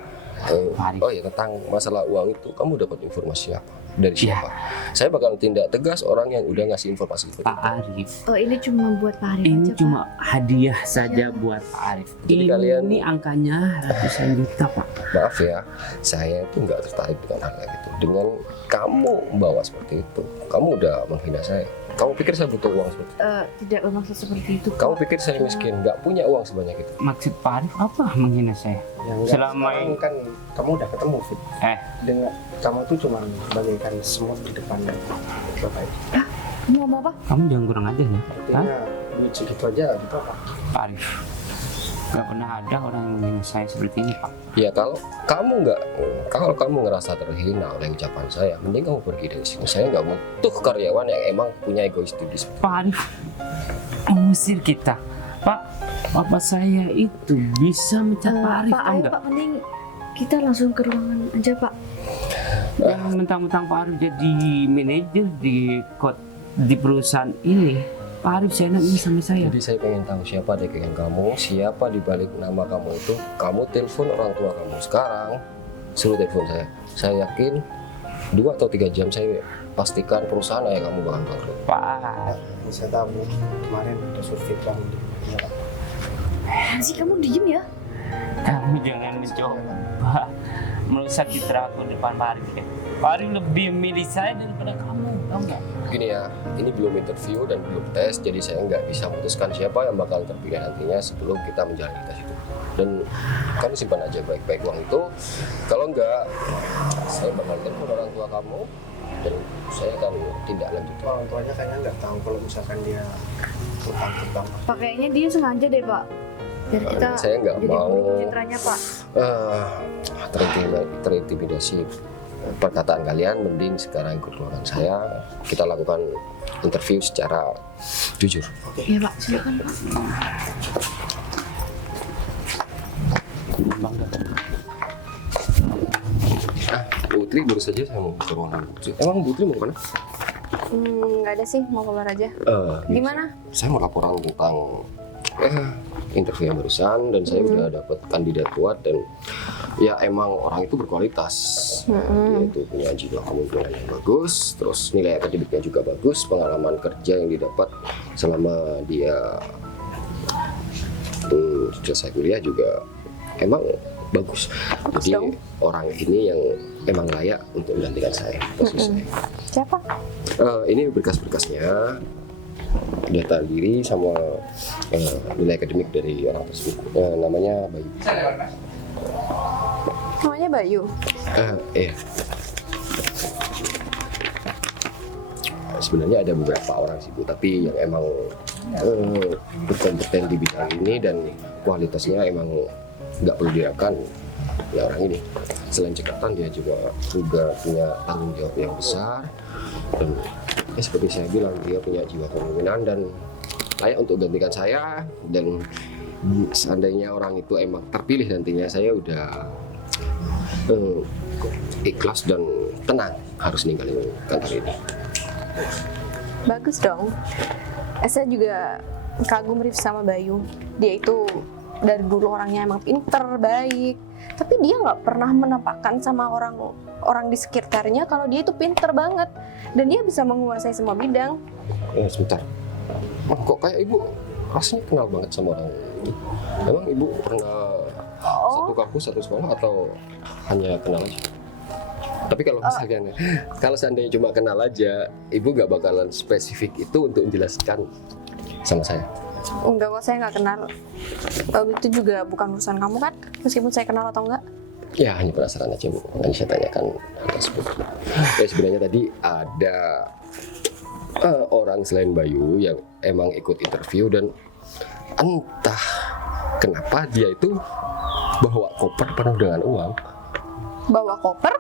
Oh ya, tentang masalah uang itu kamu dapat informasi apa dari Iya. siapa? Saya bakal tindak tegas orang yang udah ngasih informasi seperti Pak itu. Arif, Oh, ini cuma buat Pak Arif ini aja, cuma Pak. hadiah saja buat Pak Arif. Jadi Ini kalian- angkanya ratusan juta, Pak. Maaf ya, saya itu nggak tertarik dengan hal kayak gitu. Dengan kamu bawa seperti itu, kamu udah menghina saya. Kamu pikir saya butuh uang seperti itu? Tidak bermaksud seperti itu. Kamu pikir saya miskin, nggak punya uang sebanyak itu? Maksud Pak Arif apa menghina saya? Yang Selama sekarang ini- kan kamu udah ketemu Fit. Eh, Dengan kamu tuh cuma bagaikan semut di depan bapak itu. Kamu ngomong apa? kamu jangan kurang aja ya. Hah? Artinya duit segitu aja gitu apa? Pak Arif, nggak pernah ada orang yang menghina saya seperti ini Pak. Ya kalau kamu ngerasa terhina oleh ucapan saya, mending kamu pergi dari sini. Saya nggak butuh karyawan yang emang punya egois tinggi. Pak Arif mengusir kita. Pak, bapak saya itu bisa mecat Pak Arif, Pak, tau ayo nggak? Pak, mending kita langsung ke ruangan aja Pak. Yang mentang-mentang Pak Arif jadi manajer di perusahaan ini, Pak Arif seenaknya sama saya. Jadi saya pengen tahu siapa dekekan kamu, siapa di balik nama kamu itu. Kamu telepon orang tua kamu sekarang, suruh telepon saya. Saya yakin 2 atau 3 jam saya pastikan perusahaan ayah kamu bakal bangkrut. Pak, Saya tahu kemarin ada survei kamu di Jakarta. Sih kamu diem ya? kamu jangan mencoba merusak citra aku depan Pak Arif ya. Pak Arif lebih milih saya daripada kamu, tau nggak? Gini ya, ini belum interview dan belum tes, jadi saya nggak bisa memutuskan siapa yang bakal terpilih nantinya sebelum kita menjalani tes itu. Dan kamu simpan aja baik-baik uang itu. Kalau nggak, saya bakal telepon orang tua kamu dan saya akan tindak lanjut. Orang tuanya kayaknya nggak tahu kalau misalkan dia utang ke bank. Pak, kayaknya dia sengaja deh Pak. Biar kita Saya nggak jadi mau buruk citranya Pak. terintimidasi perkataan kalian. Mending sekarang ikut ruangan saya, kita lakukan interview secara jujur. Iya Pak, silakan Pak. Putri baru saja saya mau ke ruangan Putri. Emang Putri mau kemana? Nggak ada sih, mau keluar aja. Gimana? Saya mau laporan tentang interview yang barusan dan saya udah dapat kandidat kuat dan ya emang orang itu berkualitas. Dia itu punya jiwa kepemimpinan yang bagus, terus nilai akademiknya juga bagus, pengalaman kerja yang didapat selama dia selesai kuliah juga emang bagus. Jadi dong. orang ini yang emang layak untuk menggantikan saya posisi saya. Siapa? Ini berkas-berkasnya, data diri sama nilai akademik dari orang tersebut. Namanya Bayu. Namanya Bayu. Iya. Sebenarnya ada beberapa orang sih Bu, tapi yang emang berkompeten di bidang ini dan kualitasnya emang nggak perlu diragukan ya orang ini. Selain cekatan dia juga punya tanggung jawab yang besar dan seperti saya bilang dia punya jiwa kepemimpinan dan layak untuk gantikan saya. Dan seandainya orang itu emang terpilih nantinya, saya udah ikhlas dan tenang harus ninggalin kantor ini. Bagus dong. Saya juga kagum Rif sama Bayu. Dia itu dari dulu orangnya emang pinter, baik. Tapi dia nggak pernah menampakkan sama orang di sekitarnya kalau dia itu pinter banget. Dan dia bisa menguasai semua bidang. Sebentar. Kok kayak ibu rasanya kenal banget sama orang ini? Emang ibu pernah satu kampus, satu sekolah atau hanya kenal aja? Tapi kalau misalkan, kalau seandainya cuma kenal aja, ibu nggak bakalan spesifik itu untuk menjelaskan sama saya. Enggak kok, saya nggak kenal. Itu juga bukan urusan kamu kan? Meskipun saya kenal atau enggak. Ya hanya penasaran aja Bu, makanya saya tanyakan hal tersebut. Ya sebenarnya tadi ada orang selain Bayu yang emang ikut interview dan entah kenapa dia itu bawa koper penuh dengan uang. Bawa koper?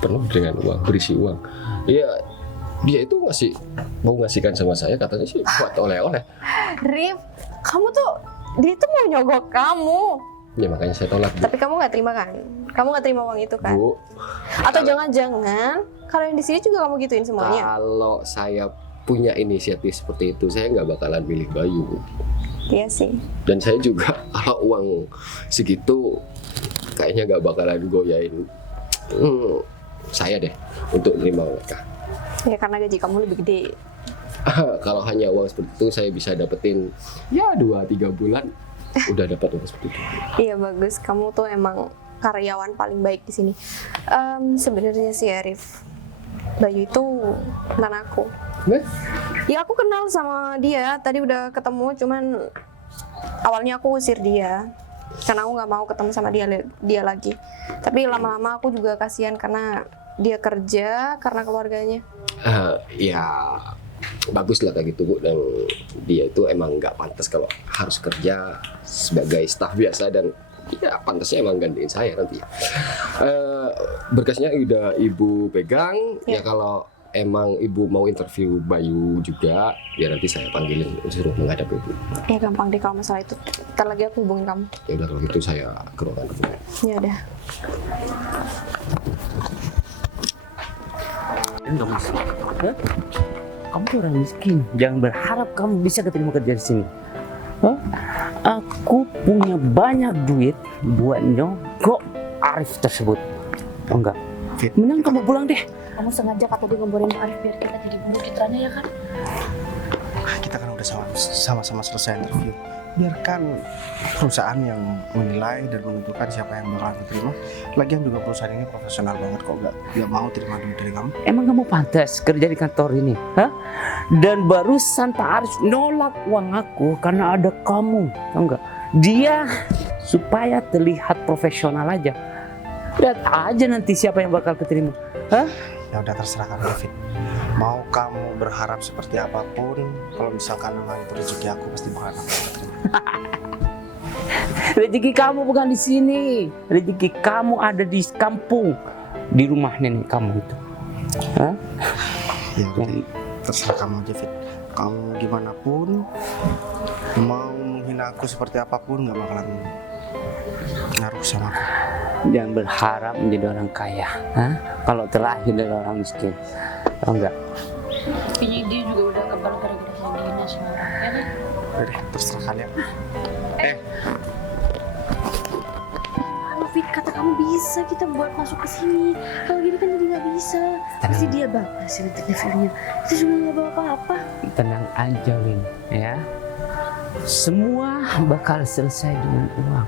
Penuh dengan uang, berisi uang. Iya, dia itu mau ngasihkan sama saya, katanya sih buat oleh-oleh. Rif, dia tuh mau nyogok kamu. Ya makanya saya tolak Bu. Tapi kamu nggak terima kan? Kamu nggak terima uang itu kan? Bu, Atau jangan-jangan kalau yang di sini juga kamu gituin semuanya? kalau saya punya inisiatif seperti itu, saya nggak bakalan milih Bayu Bu. Iya sih. Dan saya juga kalau uang segitu kayaknya nggak bakalan goyain saya deh untuk menerima mereka. Ya karena gaji kamu lebih gede. Kalau hanya uang seperti itu saya bisa dapetin ya 2-3 bulan udah dapat uang seperti itu. Iya bagus, kamu tuh emang karyawan paling baik di sini. Sebenarnya sih Arif, Bayu itu mantan aku. Ya aku kenal sama dia, tadi udah ketemu, cuman awalnya aku usir dia karena aku nggak mau ketemu sama dia lagi. Tapi lama-lama aku juga kasihan karena dia kerja karena keluarganya. Ya bagus lah kayak gitu Bu, dan dia itu emang nggak pantas kalau harus kerja sebagai staf biasa, dan ya pantasnya emang gantiin saya nanti. Berkasnya udah Ibu pegang ya, kalau emang Ibu mau interview Bayu juga, ya nanti saya panggilin suruh menghadap Ibu. Ya gampang deh kalau masalah itu. Ntar lagi aku hubungin kamu. Ya udah kalau gitu saya ke ruangan dulu. Ya udah. Enggak masuk. Hah? Kamu tuh orang miskin. Jangan berharap kamu bisa keterima kerja di sini. Hah? Aku punya banyak duit buat nyogok Arif tersebut. Oh enggak? Fit. Mending kamu pulang deh. Kamu sengaja kata dia ngomporin Arif biar kita jadi bunuh citranya ya kan? Kita kan udah sama-sama selesai interview. Biarkan perusahaan yang menilai dan menentukan siapa yang bakal diterima. Lagian juga perusahaan ini profesional banget kok, nggak mau terima duit dari kamu. Emang kamu pantas kerja di kantor ini? Hah? Dan barusan Pak Arif nolak uang aku karena ada kamu. Tahu nggak? Dia supaya terlihat profesional aja. Lihat aja nanti siapa yang bakal keterima. Hah? Ya udah terserah kamu, David. Mau kamu berharap seperti apapun, kalau misalkan memang itu rezeki aku pasti bakal aku terima. Rezeki kamu bukan di sini. Rezeki kamu ada di kampung, di rumah nenek kamu itu. Hah? Ya udah, terserah kamu aja, Fit. Kamu gimana pun, mau menghina aku seperti apapun, nggak bakalan ngaruh sama aku. Jangan berharap menjadi orang kaya. Hah? Kalau terlahir dari orang miskin. Tahu nggak? Kayaknya dia juga udah kebal gara-gara saya dihina semua orang, ya kan? Udah deh, terserah kalian. Halo Fit, kata kamu bisa kita buat masuk ke sini. Kalau gini kan jadi nggak bisa. Pasti dia bakal sih interviewnya. Itu juga nggak bawa apa-apa. Tenang aja, Win. Ya. Semua bakal selesai dengan uang.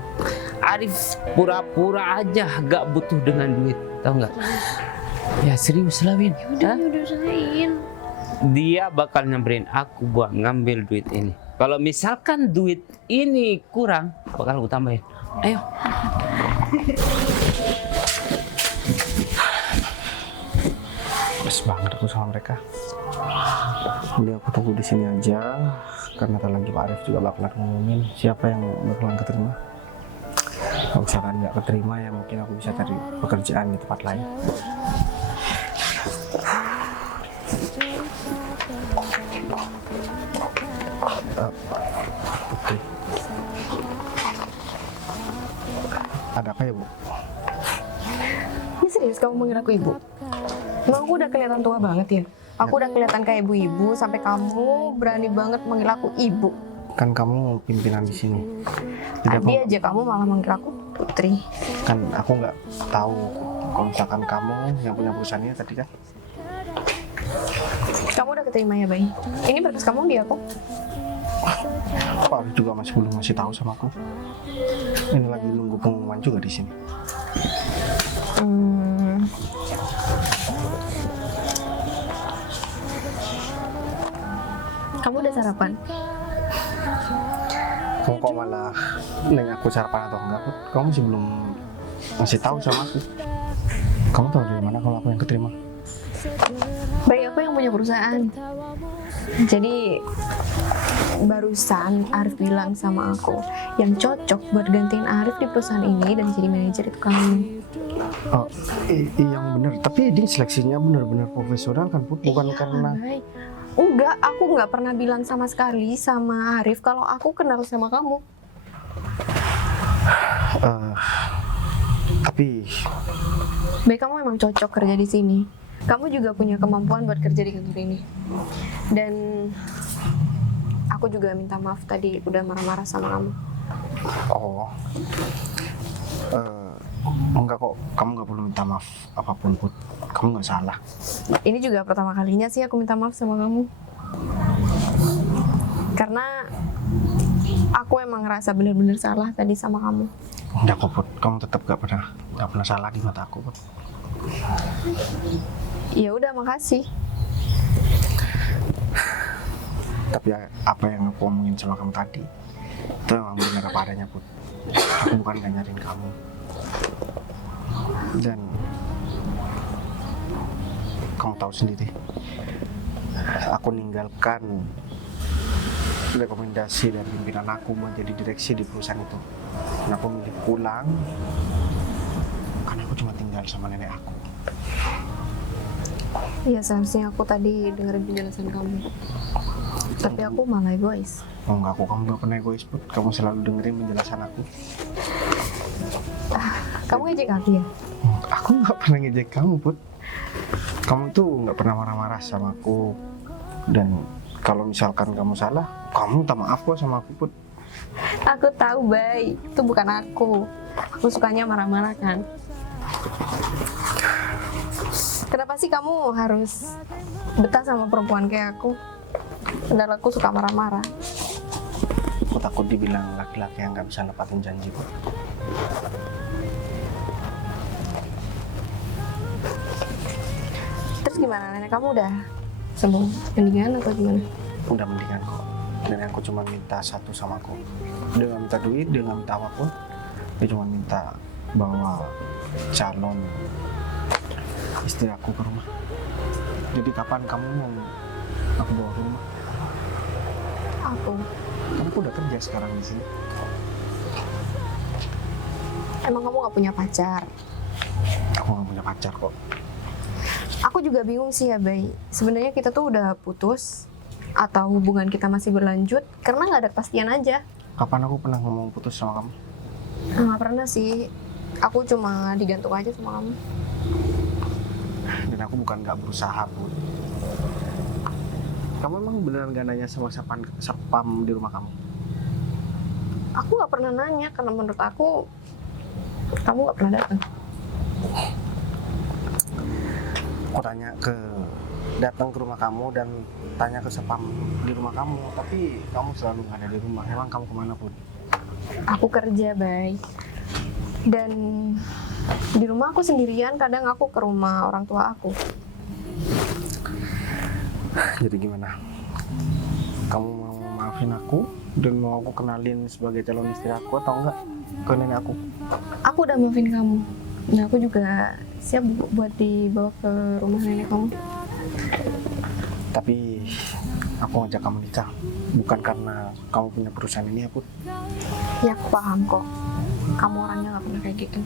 Arif pura-pura aja gak butuh dengan duit, tahu nggak? Ya serius lah, Win. Udah usahain. Dia bakal nyamperin aku buat ngambil duit ini. Kalau misalkan duit ini kurang, bakal aku tambahin. Ayo. Males banget aku sama mereka. Udah aku tunggu di sini aja, karena tak lagi Pak Arif juga bakalan ngomongin siapa yang bakalan keterima. Kalau misalkan nggak keterima ya mungkin aku bisa cari pekerjaan di tempat lain. Oke. Ada apa ya, Bu? Ini serius kamu manggil aku ibu? Emang aku udah kelihatan tua banget ya? Aku udah kelihatan kayak ibu-ibu sampai kamu berani banget manggil aku ibu. Kan kamu pimpinan di sini. Jadi Tadi aja kamu malah manggil aku putri. kan aku nggak tahu kalau misalkan kamu yang punya perusahaannya tadi kan. Kamu udah keterima ya, Bay? Ini berkas kamu di aku. Pak Arif juga masih belum ngasih tahu sama aku. Ini lagi nunggu pengumuman juga di sini. Kamu udah sarapan? Kamu kok malah nanya aku sarapan atau enggak? Kamu masih belum ngasih tahu sama aku. Kamu tahu dari mana kalau aku yang keterima? Bay, aku yang punya perusahaan. Jadi barusan Arif bilang sama aku yang cocok buat gantiin Arif di perusahaan ini dan jadi manajer itu kamu. Oh, yang benar. Tapi ini seleksinya benar-benar profesional kan, Put? Bukan Iya, karena Bay. Enggak, aku nggak pernah bilang sama sekali sama Arif kalau aku kenal sama kamu. tapi Bay, kamu memang cocok kerja di sini. Kamu juga punya kemampuan buat kerja di kantor ini. Dan aku juga minta maaf tadi udah marah-marah sama kamu. oh. Enggak kok, kamu nggak perlu minta maaf apapun, Put. Kamu nggak salah. Ini juga pertama kalinya sih aku minta maaf sama kamu. Karena aku emang ngerasa bener-bener salah tadi sama kamu. Enggak kok, Put. Kamu tetap nggak pernah salah di mata aku, Put. Ya udah, makasih. Tapi apa yang aku omongin sama kamu tadi itu emang benar apa adanya, Put. Aku bukan gak nyariin kamu. Dan kamu tahu sendiri, aku ninggalkan rekomendasi dari pimpinan aku menjadi direksi di perusahaan itu. Dan aku milih pulang karena aku cuma tinggal sama nenek aku. Iya, seharusnya aku tadi dengerin penjelasan kamu. Tapi aku malah egois. Oh enggak, kamu gak pernah egois, Put. Kamu selalu dengerin penjelasan aku. Kamu ngejek aku ya? Aku nggak pernah ngejek kamu, Put. Kamu tuh nggak pernah marah-marah sama aku. Dan kalau misalkan kamu salah, kamu minta maaf kok sama aku, Put. Aku tahu, Bay. Itu bukan aku. Aku sukanya marah-marah kan. Kenapa sih kamu harus betah sama perempuan kayak aku? Padahal aku suka marah-marah. Aku takut dibilang laki-laki yang nggak bisa nepatin janji, Put. Terus gimana? Nenek kamu udah sembuh mendingan atau gimana? Udah mendingan kok. Dan aku cuma minta satu sama aku. Dia nggak minta duit, dia nggak minta apapun. Dia cuma minta bawa calon istri aku ke rumah. Jadi kapan kamu mau aku bawa ke rumah? Aku. Kan aku udah kerja sekarang di sini. Emang kamu gak punya pacar? Aku nggak punya pacar kok. Aku juga bingung sih ya, Bay. Sebenarnya kita tuh udah putus atau hubungan kita masih berlanjut karena nggak ada kepastian aja. Kapan aku pernah ngomong putus sama kamu? Nggak pernah sih. Aku cuma digantung aja sama kamu. Dan aku bukan nggak berusaha, Pun. Kamu emang beneran gak nanya sama sapam di rumah kamu? Aku nggak pernah nanya karena menurut aku kamu nggak pernah datang. Aku datang ke rumah kamu dan tanya ke sapam di rumah kamu, tapi kamu selalu nggak ada di rumah. Emang kamu kemana, Pun? Aku kerja, Bay. Dan di rumah aku sendirian, kadang aku ke rumah orang tua aku. Jadi gimana? Kamu mau maafin aku dan mau aku kenalin sebagai calon istri aku atau enggak ke nenek aku? Aku udah maafin kamu. Dan aku juga siap buat dibawa ke rumah nenek kamu. Tapi aku ngajak kamu nikah bukan karena kamu punya perusahaan ini, aku. Ya, aku paham kok. Kamu orangnya nggak pernah kayak gitu.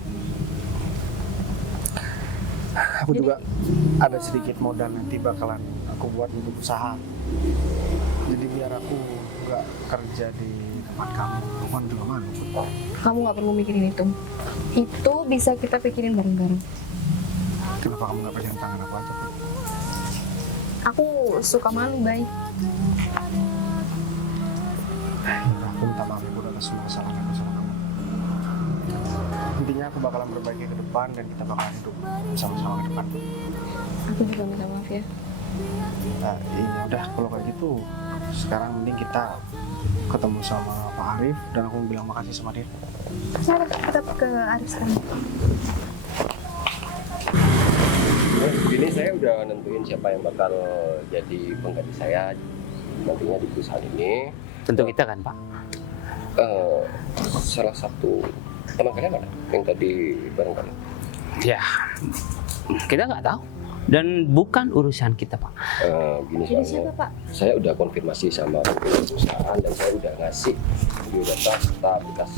Aku juga ada sedikit modal nanti bakalan aku buat untuk usaha. Jadi biar aku nggak kerja di tempat kamu. Aku kan juga malu, Put. Kamu nggak perlu mikirin itu. Itu bisa kita pikirin bareng-bareng. Kenapa kamu nggak pegang tangan aku aja, Put? Aku suka malu, Bay. Yaudah, aku minta maaf Put atas semua kesalahan aku sama kamu. Intinya aku bakalan perbaiki ke depan dan kita bakalan hidup sama-sama ke depan. Aku juga minta maaf ya. Nah, iya udah kalau kayak gitu sekarang mending kita ketemu sama Pak Arif dan aku bilang makasih sama dia. Mari kita ke Arif sekarang. Ini saya udah nentuin siapa yang bakal jadi pengganti saya nantinya di perusahaan ini. Tentu kita kan, Pak. Salah satu teman kalian mana yang tadi bareng kalian? Ya, kita nggak tahu. Dan bukan urusan kita, Pak. Gini Jadi soalnya, siapa, Pak? saya udah konfirmasi sama pimpinan perusahaan dan saya udah ngasih biodata serta bekas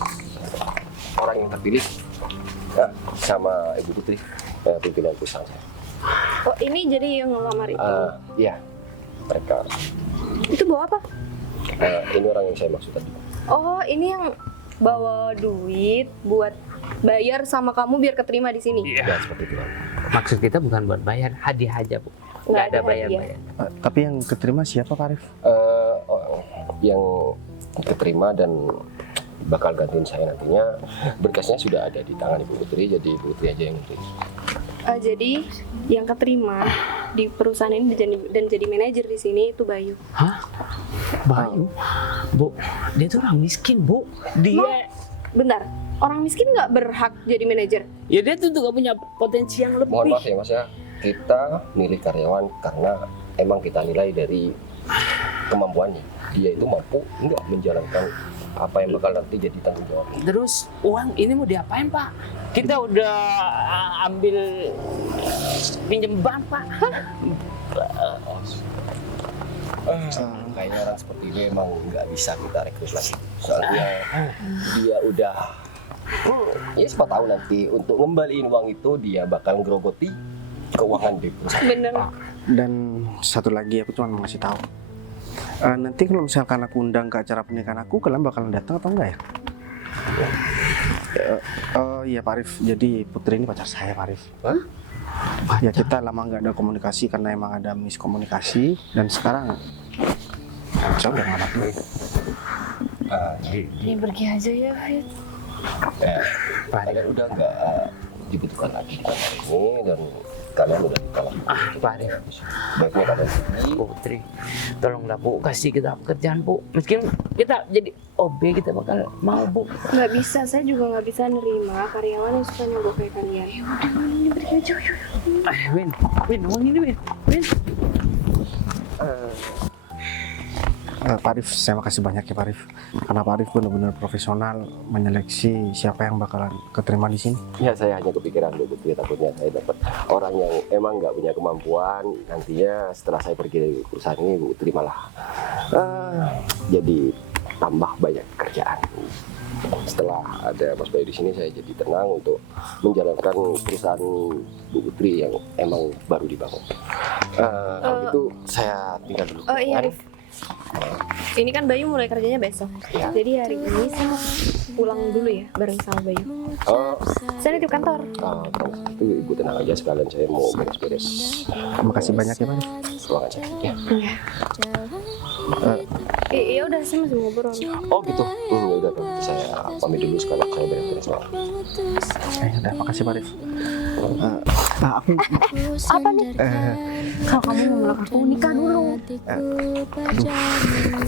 orang yang terpilih sama Ibu Putri, pimpinan perusahaan saya. Oh, ini jadi yang ngelamar itu. Iya, mereka. Itu bawa apa? Ini orang yang saya maksud tadi. Oh, ini yang bawa duit buat bayar sama kamu biar keterima di sini. Ya, seperti itu. Maksud kita bukan buat bayar, hadiah aja, Bu. Nggak Nggak ada ada bayar-bayar. Tapi yang keterima siapa, Pak Arif? Yang keterima dan bakal gantiin saya nantinya, berkasnya sudah ada di tangan Ibu Putri, jadi Ibu Putri aja yang tulis. Jadi yang keterima di perusahaan ini dan jadi manajer di sini itu Bayu. Hah? Bayu? Bu, dia tuh orang miskin, Bu. Dia... Bentar, orang miskin nggak berhak jadi manajer? Ya dia tuh nggak punya potensi yang lebih. Mohon maaf ya Mas ya, kita milih karyawan karena emang kita nilai dari kemampuannya. Dia itu mampu nggak menjalankan apa yang bakal nanti jadi tanggung jawab. Terus uang ini mau diapain Pak? Kita udah ambil pinjam bank Pak. Kayaknya orang seperti ini emang nggak bisa kita rekrut lagi. Soalnya dia udah ya siapa tahu nanti untuk ngembaliin uang itu dia bakal ngerogoti keuangan di perusahaan. Bener. Dan satu lagi aku cuma mau ngasih tahu. Nanti kalau misalkan aku undang ke acara pernikahan aku, kalian bakalan datang atau enggak ya? Oh iya Pak Arif, jadi Putri ini pacar saya Pak Arif. Hah? Ya kita lama nggak ada komunikasi karena emang ada miskomunikasi dan sekarang saya udah nggak ada. Ini pergi aja ya, Fit. Kalian udah nggak dibutuhkan lagi di kantor ini dan kalian udah ditolak. Pak Arif, Baiknya kalian pergi. Putri, tolonglah Bu, kasih kita pekerjaan Bu. Meskipun kita jadi OB kita bakal mau Bu. Nggak bisa, saya juga nggak bisa nerima karyawan yang suka nyogok kayak kalian. Ini pergi aja, yuk. Win, uang ini Win. Pak Arif, saya makasih banyak ya Pak Arif. Karena Pak Arif benar-benar profesional menyeleksi siapa yang bakalan keterima di sini. Ya saya hanya kepikiran Bu Putri, takutnya saya dapat orang yang emang nggak punya kemampuan. Nantinya setelah saya pergi dari perusahaan ini Bu Putri malah jadi tambah banyak kerjaan. Setelah ada Mas Bayu di sini, saya jadi tenang untuk menjalankan perusahaan Bu Putri yang emang baru dibangun. Kalau gitu saya tinggal dulu. Oh iya, Rif. Ini kan Bayu mulai kerjanya besok. Ya. Jadi hari ini saya mau pulang dulu ya bareng sama Bayu. Oh, Saya nitip kantor. kalau itu Ibu tenang aja, sekalian saya mau beres-beres Terima kasih banyak ya Pak Arif. ruangan saya. Ya. Iya udah, saya masih mau ngobrol. Oh gitu. Ya udah, saya pamit dulu sekalian saya beres-beres ruangan. Udah, makasih Pak Arif. Apa nih? Kalau kamu mau melak aku, nikah dulu.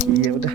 Iya udah.